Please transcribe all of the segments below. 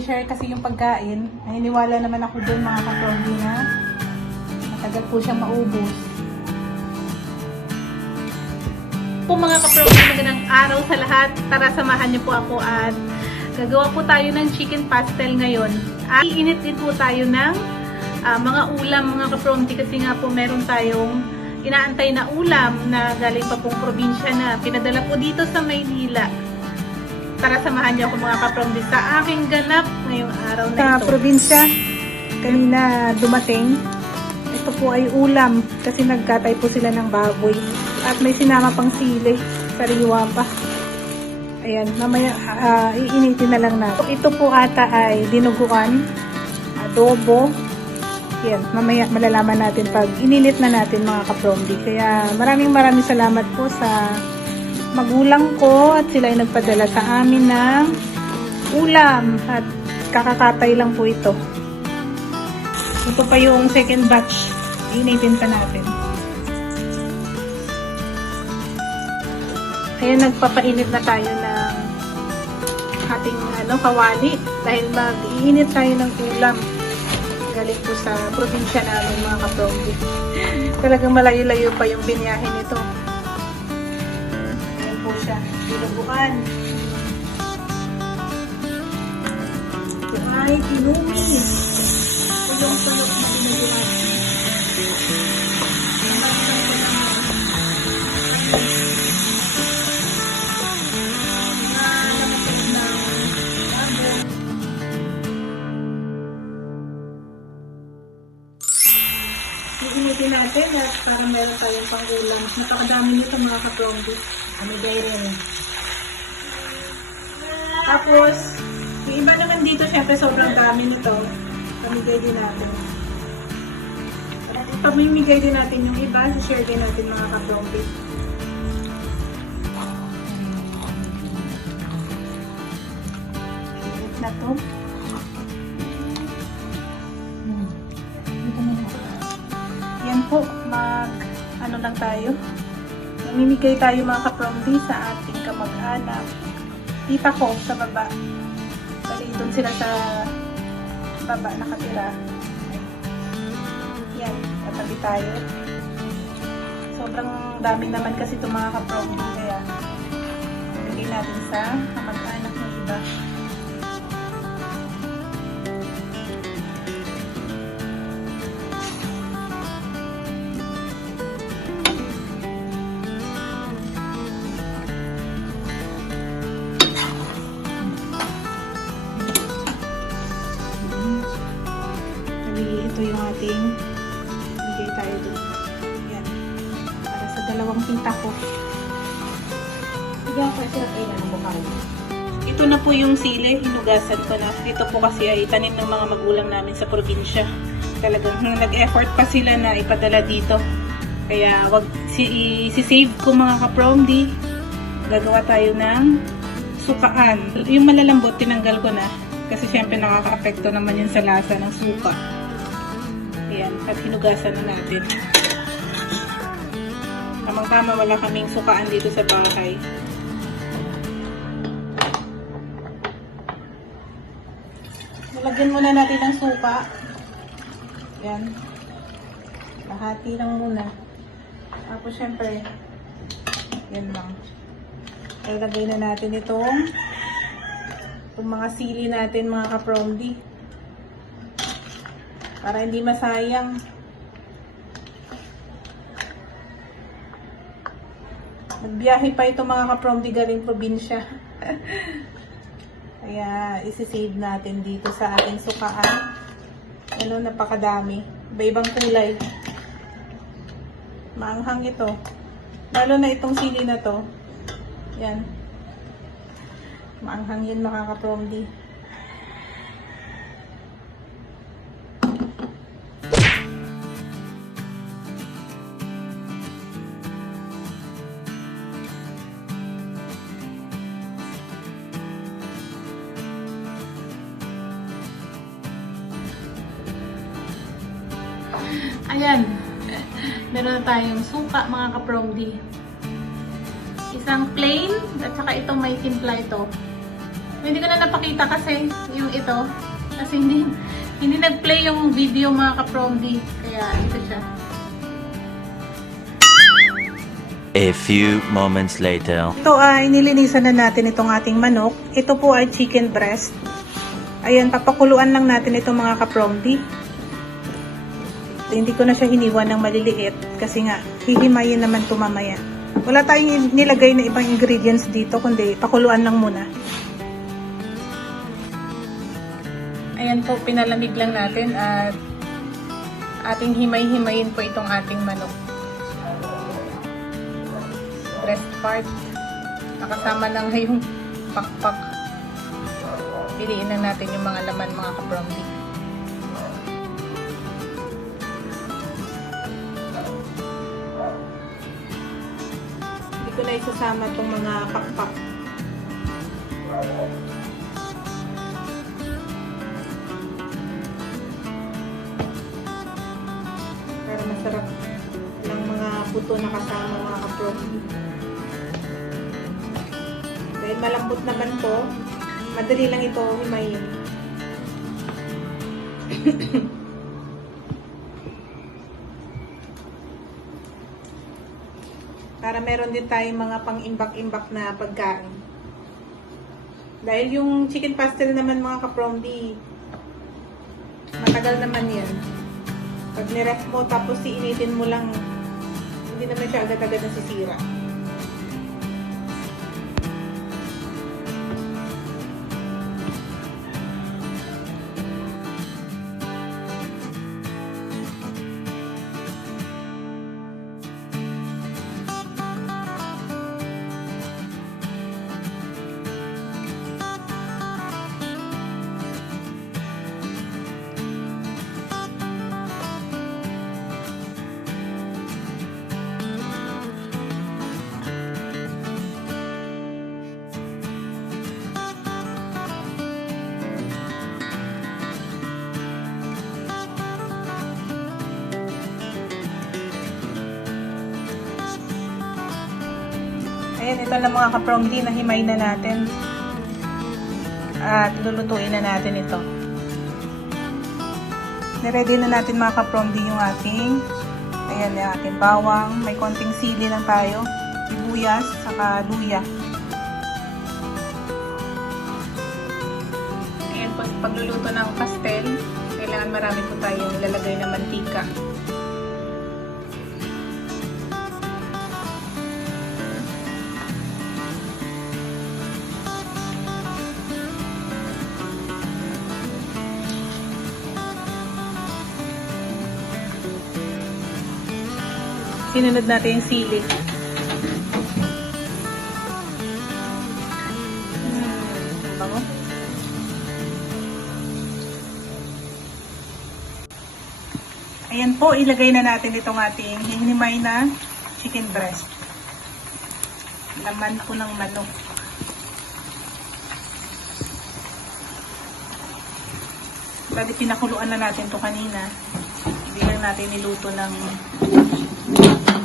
share kasi yung pagkain. Naniniwala naman ako dun mga kapromdi na matagal po siyang maubos. Po mga kapromdi, magandang araw sa lahat. Tara, samahan niyo po ako at gagawa po tayo ng chicken pastel ngayon. At iinit din po tayo ng mga ulam mga kapromdi kasi nga po meron tayong inaantay na ulam na galing pa pong probinsya na pinadala po dito sa Maynila. Tara, samahan niyo ako mga kapromdi sa aking ganap ngayong araw na ito. Sa probinsya, kanina dumating. Ito po ay ulam kasi nagkatay po sila ng baboy. At may sinama pang sili, sariwa pa. Ayan, mamaya iinitin na lang natin. Ito po ata ay dinuguan, adobo. Yan, mamaya malalaman natin pag ininit na natin mga kapromdi. Kaya maraming salamat po sa magulang ko at sila ay nagpadala sa amin ng ulam at kakakatay lang po ito. Ito pa yung second batch, initin pa natin. Ayan, nagpapainit na tayo ng ating kawali dahil mag-iinit tayo ng ulam galing po sa probinsya namin mga kapromdi. Talagang malayo-layo pa yung binyahe nito. Siya, dinuguan. Ito ay tinumi. Ito yung sarap na dinuguan. Iinitin natin at parang meron tayong pang-ulam. Napakadami nito mga kapromdi. Amigay rin. Tapos, yung iba naman dito, syempre sobrang dami nito. Pamigay din natin. At pamimigay din natin yung iba, share din natin mga kapromdi. Init na to. Yan po, ano lang tayo. Mamimigay tayo mga kapromdi sa ating kamag-anak. Tita ko sa baba. Bali doon sila sa baba nakatira. Yan, katabi tayo. Sobrang dami naman kasi itong mga kapromdi kaya bigay natin sa kamag-anak ng iba. Ito yung ating bigay tayo doon. Yan. Para sa dalawang tita ko. Bigyan ko siya kayo ng bukal. Ito na po yung sili. Hinugasan ko na. Ito po kasi ay tanim ng mga magulang namin sa probinsya. Talagang nag-effort pa sila na ipadala dito. Kaya wag sisave ko mga kapromdi. Gagawa tayo ng sukaan. Yung malalambot, tinanggal ko na. Kasi syempre nakaka-apekto naman yun sa lasa ng suka. Ayan, at hinugasan na natin. Tamang-tama, wala kaming sukaan dito sa bahay. Nalagyan muna natin ng suka. Ayan. Lahati lang muna. Tapos syempre, yan lang. Ilagay na natin itong mga sili natin mga kapromdi. Para hindi masayang. Nagbiyahe pa ito mga kapromdi galing probinsya. Kaya isi-save natin dito sa ating sukaan. Ano, napakadami. Iba-ibang kulay. Maanghang ito. Lalo na itong sili na to. Yan. Maanghang yun mga kapromdi. Ayan. Meron na tayong suka mga kapromdi. Isang plain at saka itong may timpla ito. Hindi ko na napakita kasi yung ito. Kasi hindi nag-play yung video mga ka-promdi. Kaya ito siya. A few moments later. Ito ay nilinisan na natin itong ating manok. Ito po ay chicken breast. Ayan, papakuluan lang natin itong mga ka-promdi. Hindi ko na siya hiniwan ng maliliit kasi nga hihimayin naman ito mamaya. Wala tayong nilagay na ibang ingredients dito kundi pakuluan lang muna. Ayan po, pinalamig lang natin at ating himay-himayin po itong ating manok. Breast part. Nakasama na nga yung pakpak. Piliin na natin yung mga laman mga ka-promdi. Hindi ko na isasama itong mga pakpak. Para masarap ng mga puto na kasama mga ka-promdi. Dahil malambot naman to, madali lang ito himayin. Para meron din tayong mga pang-imbak-imbak na pagkain. Dahil yung chicken pastel naman mga ka-promdi, matagal naman yan. Pag niref mo tapos iinitin mo lang, hindi naman siya agad-agad nasisira. Ayan, ito na mga ka-promdi, nahimay na natin. At lulutuin na natin ito. Niready na natin mga ka-promdi yung ating, ayan yung ating bawang. May konting sili lang tayo. Sibuyas, saka luya. Ayan po, pagluluto ng pastel, kailangan marami po tayo nilalagay na mantika. Sinunod natin yung sili. Bango. Ayan po, ilagay na natin itong ating hinimay na chicken breast. Laman po ng manok. Bali, pinakuluan na natin ito kanina. Hindi lang natin niluto ng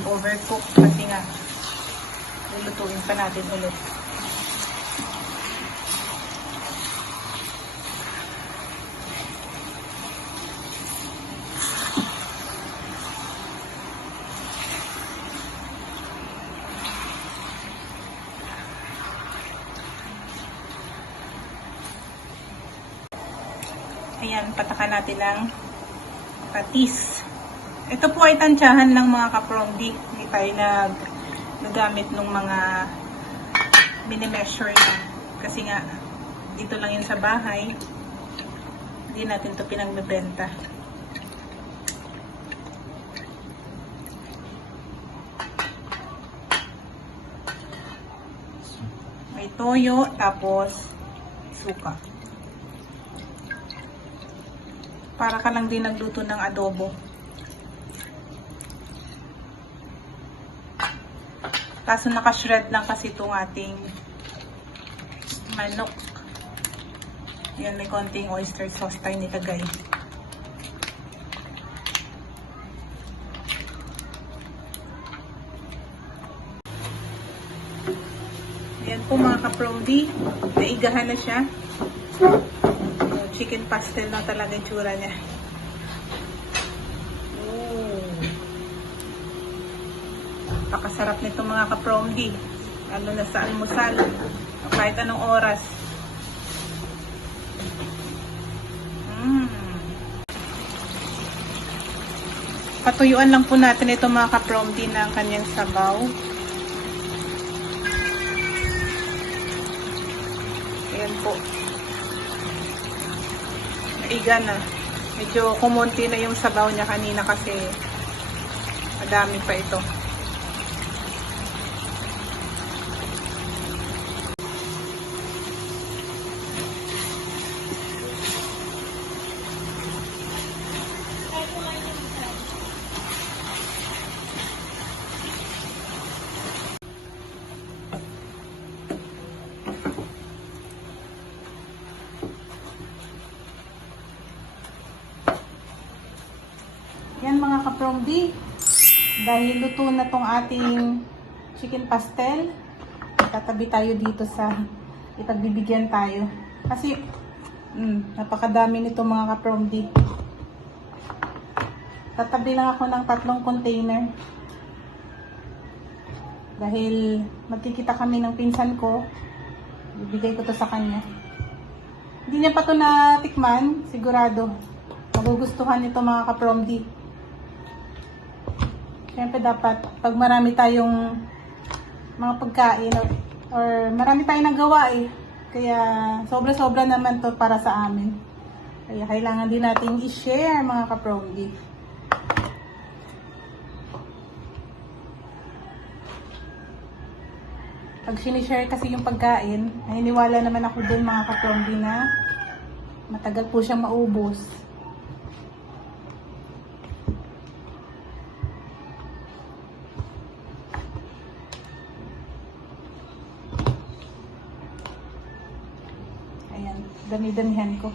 overcook kasi nga lulutuin pa natin ulit. Ayan, patakan natin ng patis. Ito po ay tansyahan ng mga ka-promdi. Hindi tayo nagamit ng mga mini-measure na. Kasi nga, dito lang yun sa bahay. Hindi natin ito pinagbebenta. May toyo, tapos suka. Para ka lang din nagluto ng adobo. Kaso naka-shred lang kasi itong ating manok. Yan, may konting oyster sauce tayo nilagay. Yan po mga ka-promdi. Naigahan na siya. Chicken pastel na talaga yung tsura niya. Napakasarap nito mga ka-promdi. Lalo na sa almusal. Kahit anong oras. Patuyuan lang po natin ito mga ka-promdi ng kanyang sabaw. Ayan po. Naiga na. Medyo kumunti na yung sabaw niya kanina kasi madami pa ito. Yan mga ka-promdi, dahil luto na tong ating chicken pastel, tatabi tayo dito sa ipagbibigyan tayo. Kasi napakadami nito mga ka-promdi. Tatabi lang ako ng 3 container. Dahil magkikita kami ng pinsan ko, bibigay ko to sa kanya. Hindi niya pa to natikman, sigurado. Magugustuhan nito mga ka-promdi. Siyempre dapat, pag marami tayong mga pagkain or marami tayong nagawa kaya sobra-sobra naman to para sa amin. Kaya kailangan din natin i-share mga ka-promdi. Pag sinishare kasi yung pagkain, naniniwala naman ako dun mga ka-promdi na matagal po siyang maubos. Ayan, dami-damihan ko.